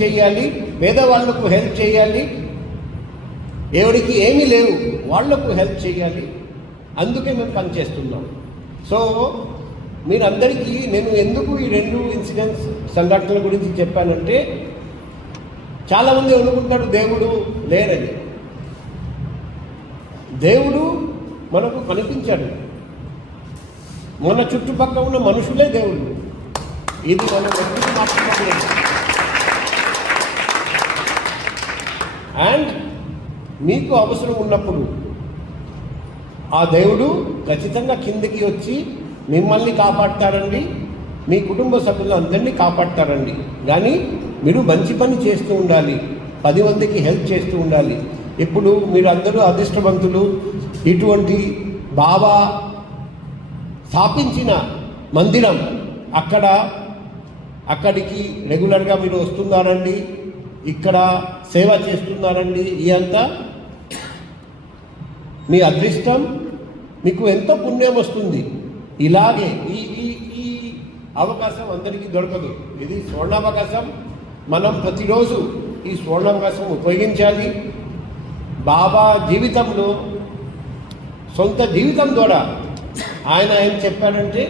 చేయాలి, పేదవాళ్లకు హెల్ప్ చేయాలి, ఎవరికి ఏమీ లేవు వాళ్లకు హెల్ప్ చేయాలి. అందుకే మేము పనిచేస్తున్నాం. సో మీరందరికీ నేను ఎందుకు ఈ 2 ఇన్సిడెంట్స్ సంఘటనల గురించి చెప్పానంటే, చాలామంది అనుకుంటారు దేవుడు లేరని. దేవుడు మనకు కనిపించాడు. మన చుట్టుపక్కల ఉన్న మనుషులే దేవుడు. ఇది మనం ఎందుకు మాట్లాడలేదు. అండ్ మీకు అవసరం ఉన్నప్పుడు ఆ దేవుడు ఖచ్చితంగా కిందికి వచ్చి మిమ్మల్ని కాపాడతారండి, మీ కుటుంబ సభ్యులందరినీ కాపాడతారండి. కానీ మీరు మంచి పని చేస్తూ ఉండాలి, 10 మందికి హెల్ప్ చేస్తూ ఉండాలి. ఇప్పుడు మీరు అందరూ అదృష్టవంతులు. ఇటువంటి బాబా స్థాపించిన మందిరం అక్కడికి రెగ్యులర్గా మీరు వస్తున్నారండి, ఇక్కడ సేవ చేస్తున్నారండి. ఇదంతా మీ అదృష్టం, మీకు ఎంతో పుణ్యం వస్తుంది. ఇలాగే ఈ అవకాశం అందరికీ దొరకదు. ఇది స్వర్ణావకాశం. మనం ప్రతిరోజు ఈ స్వర్ణావకాశం ఉపయోగించాలి. బాబా జీవితంలో సొంత జీవితం ద్వారా ఆయన ఏం చెప్పాడంటే,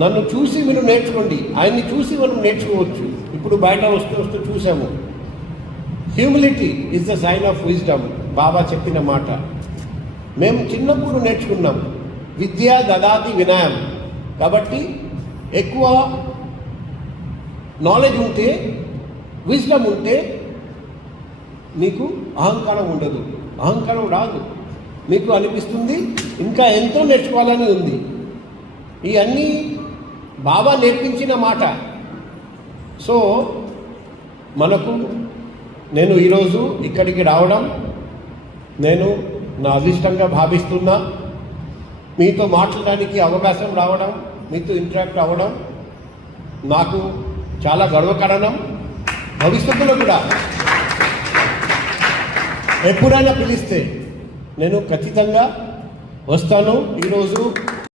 నన్ను చూసి మీరు నేర్చుకోండి. ఆయన్ని చూసి మనం నేర్చుకోవచ్చు. ఇప్పుడు బయట వస్తూ చూసాము. Humility is the sign of wisdom, బాబా చెప్పిన మాట. మేము చిన్నప్పుడు నేర్చుకున్నాం, విద్య దదాతి వినయం. కాబట్టి ఎక్కువ నాలెడ్జ్ ఉంటే, విజ్డమ్ ఉంటే మీకు అహంకారం ఉండదు, అహంకారం రాదు. మీకు అనిపిస్తుంది ఇంకా ఎంతో నేర్చుకోవాలని ఉంది. ఇవన్నీ బాబా నేర్పించిన మాట. సో నేను ఈరోజు ఇక్కడికి రావడం నేను నా అదృష్టంగా భావిస్తున్నా. మీతో మాట్లాడడానికి అవకాశం రావడం, మీతో ఇంటరాక్ట్ అవ్వడం నాకు చాలా గర్వకారణం. భవిష్యత్తులో కూడా ఎప్పుడైనా పిలిస్తే నేను ఖచ్చితంగా వస్తాను. ఈరోజు